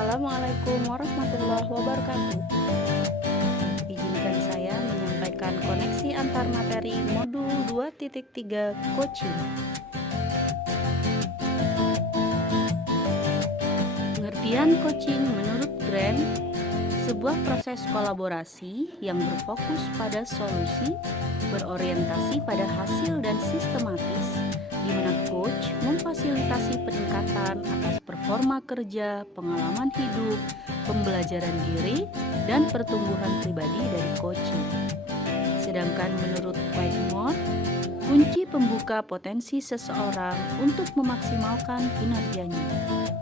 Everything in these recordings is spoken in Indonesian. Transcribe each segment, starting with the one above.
Assalamualaikum warahmatullahi wabarakatuh. Izinkan saya menyampaikan koneksi antar materi modul 2.3 coaching. Pengertian coaching menurut Grant, sebuah proses kolaborasi yang berfokus pada solusi, berorientasi pada hasil dan sistematis, di mana coach memfasilitasi peningkatan atas performa kerja, pengalaman hidup, pembelajaran diri, dan pertumbuhan pribadi dari coaching. Sedangkan menurut Whitmore, kunci pembuka potensi seseorang untuk memaksimalkan kinerjanya.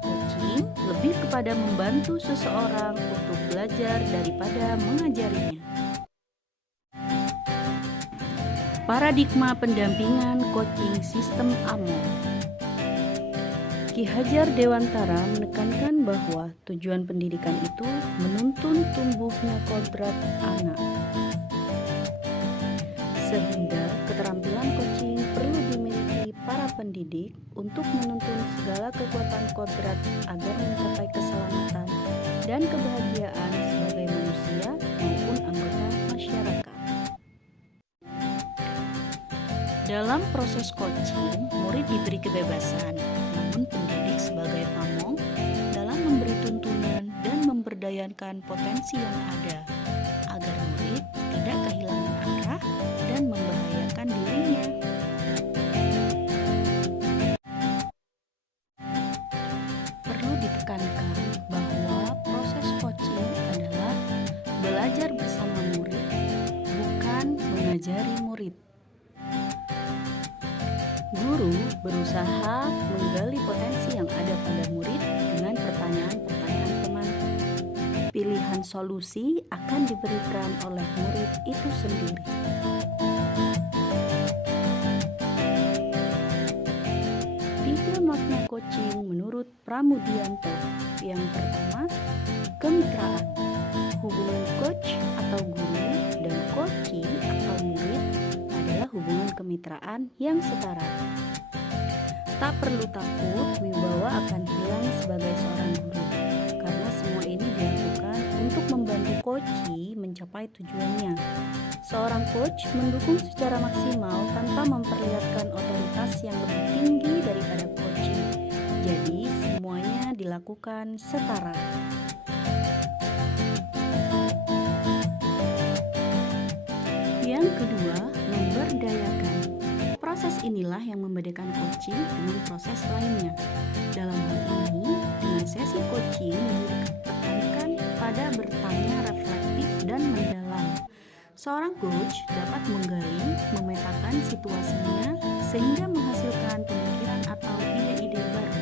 Coaching lebih kepada membantu seseorang untuk belajar daripada mengajarinya. Paradigma pendampingan coaching sistem AMO. Ki Hajar Dewantara menekankan bahwa tujuan pendidikan itu menuntun tumbuhnya kodrat anak. Sehingga keterampilan coaching perlu dimiliki para pendidik untuk menuntun segala kekuatan kodrat agar mencapai keselamatan dan kebahagiaan sebagai manusia maupun anggota masyarakat. Dalam proses coaching, murid diberi kebebasan, namun pendidik sebagai pamong dalam memberi tuntunan dan memberdayakan potensi yang ada, agar murid tidak kehilangan arah dan membahayakan dirinya. Perlu ditekankan bahwa proses coaching adalah belajar bersama murid, bukan mengajari murid. Guru berusaha menggali potensi yang ada pada murid dengan pertanyaan-pertanyaan teman. Pilihan solusi akan diberikan oleh murid itu sendiri. Tiga makna coaching menurut Pramudianto. Yang pertama, kemitraan. Hubungan coach atau guru dan coachee atau murid adalah hubungan kemitraan yang setara. Tak perlu takut wibawa akan hilang sebagai seorang guru, karena semua ini dilakukan untuk membantu coachee mencapai tujuannya. Seorang coach mendukung secara maksimal tanpa memperlihatkan otoritas yang lebih tinggi daripada coachee. Jadi semuanya dilakukan setara. Yang kedua, memberdayakan. Proses inilah yang membedakan coaching dengan proses lainnya. Dalam hal ini, dengan sesi coaching yang ditekankan pada bertanya reflektif dan mendalam. Seorang coach dapat menggali, memetakan situasinya sehingga menghasilkan pemikiran atau ide-ide baru.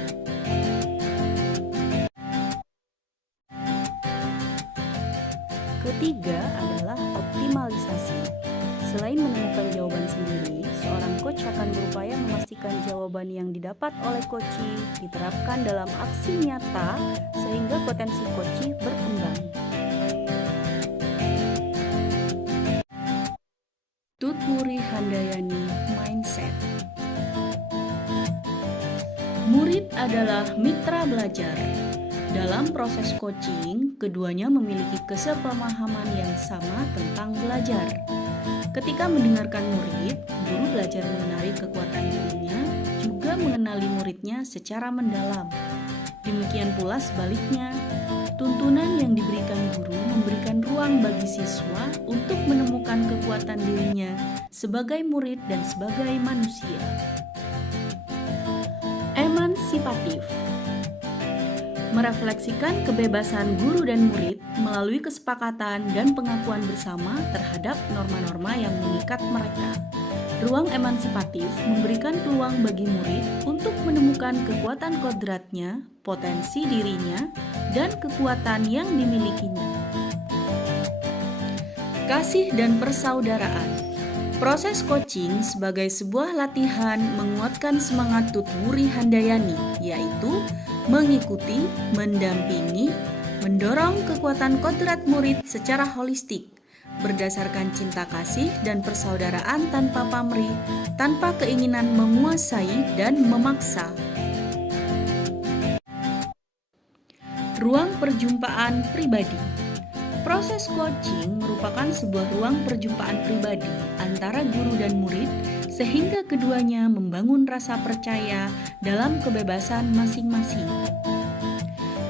Ketiga adalah optimalisasi. Selain menemukan jawaban sendiri, seorang coach akan berupaya memastikan jawaban yang didapat oleh coachee diterapkan dalam aksi nyata sehingga potensi coachee berkembang. Tutwuri Handayani Mindset. Murid adalah mitra belajar. Dalam proses coaching, keduanya memiliki kesepemahaman yang sama tentang belajar. Ketika mendengarkan murid, guru belajar mengenali kekuatan dirinya, juga mengenali muridnya secara mendalam. Demikian pula sebaliknya, tuntunan yang diberikan guru memberikan ruang bagi siswa untuk menemukan kekuatan dirinya sebagai murid dan sebagai manusia. Emansipatif. Merefleksikan kebebasan guru dan murid melalui kesepakatan dan pengakuan bersama terhadap norma-norma yang mengikat mereka. Ruang emansipatif memberikan peluang bagi murid untuk menemukan kekuatan kodratnya, potensi dirinya, dan kekuatan yang dimilikinya. Kasih dan persaudaraan. Proses coaching sebagai sebuah latihan menguatkan semangat Tutwuri Handayani, yaitu mengikuti, mendampingi, mendorong kekuatan kodrat murid secara holistik, berdasarkan cinta kasih dan persaudaraan tanpa pamrih, tanpa keinginan menguasai dan memaksa. Ruang perjumpaan pribadi. Proses coaching merupakan sebuah ruang perjumpaan pribadi antara guru dan murid sehingga keduanya membangun rasa percaya dalam kebebasan masing-masing.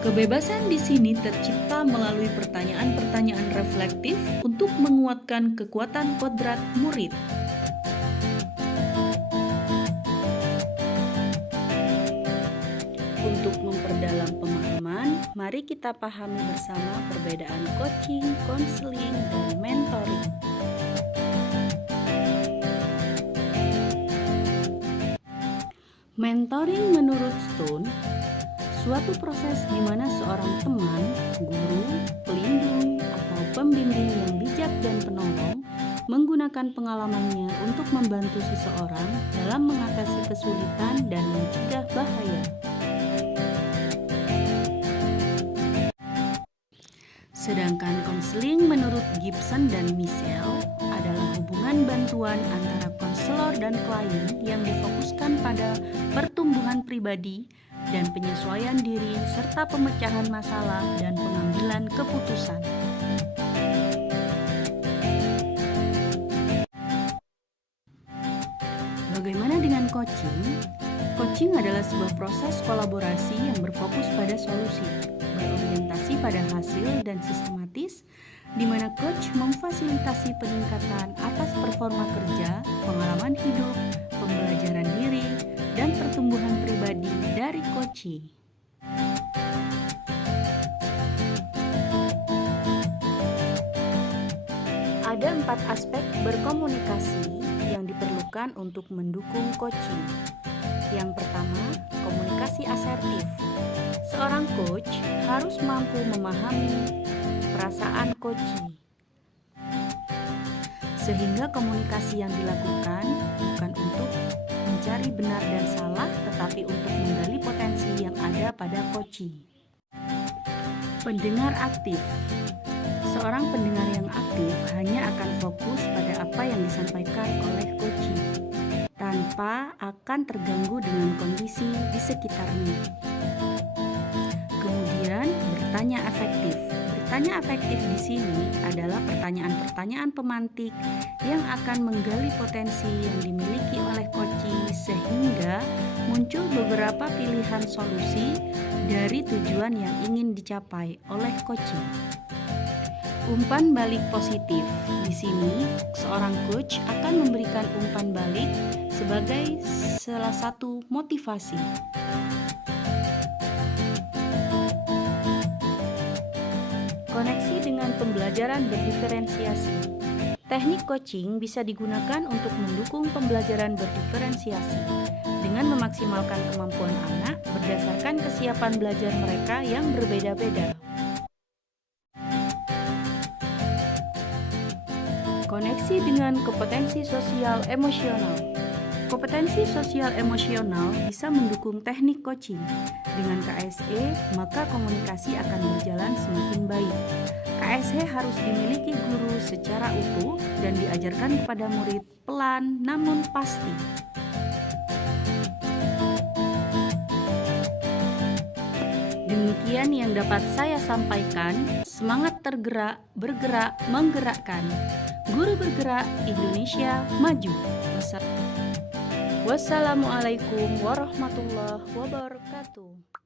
Kebebasan di sini tercipta melalui pertanyaan-pertanyaan reflektif untuk menguatkan kekuatan kodrat murid. Untuk memperdalam pemahaman, mari kita pahami bersama perbedaan coaching, konseling, dan mentoring. Mentoring menurut Stone, suatu proses di mana seorang teman, guru, pelindung, atau pembimbing yang bijak dan penolong menggunakan pengalamannya untuk membantu seseorang dalam mengatasi kesulitan dan mencegah bahaya. Sedangkan konseling menurut Gibson dan Michelle adalah hubungan bantuan antara konselor dan klien yang difokuskan pada pertumbuhan pribadi dan penyesuaian diri serta pemecahan masalah dan pengambilan keputusan. Bagaimana dengan coaching? Coaching adalah sebuah proses kolaborasi yang berfokus pada solusi, berorientasi pada hasil dan sistematis, di mana coach memfasilitasi peningkatan atas performa kerja, pengalaman hidup, pembelajaran diri, dan pertumbuhan pribadi dari coachee. Ada 4 aspek berkomunikasi yang diperlukan untuk mendukung coaching. Yang pertama, komunikasi asertif. Seorang coach harus mampu memahami perasaan coachee, sehingga komunikasi yang dilakukan bukan untuk mencari benar dan salah, tetapi untuk menggali potensi yang ada pada coachee. Pendengar aktif. Seorang pendengar yang aktif hanya akan fokus pada apa yang disampaikan oleh coachee, tanpa akan terganggu dengan kondisi di sekitarnya. Kemudian, bertanya efektif. Bertanya efektif di sini adalah pertanyaan-pertanyaan pemantik yang akan menggali potensi yang dimiliki oleh coachee sehingga muncul beberapa pilihan solusi dari tujuan yang ingin dicapai oleh coachee. Umpan balik positif. Di sini, seorang coach akan memberikan umpan balik sebagai salah satu motivasi. Koneksi dengan pembelajaran berdiferensiasi. Teknik coaching bisa digunakan untuk mendukung pembelajaran berdiferensiasi dengan memaksimalkan kemampuan anak berdasarkan kesiapan belajar mereka yang berbeda-beda. Koneksi dengan kompetensi sosial emosional. Kompetensi sosial emosional bisa mendukung teknik coaching. Dengan KSE, maka komunikasi akan berjalan semakin baik. KSE harus dimiliki guru secara utuh dan diajarkan kepada murid pelan namun pasti. Demikian yang dapat saya sampaikan. Semangat tergerak, bergerak, menggerakkan. Guru bergerak, Indonesia maju. Wassalamualaikum warahmatullahi wabarakatuh.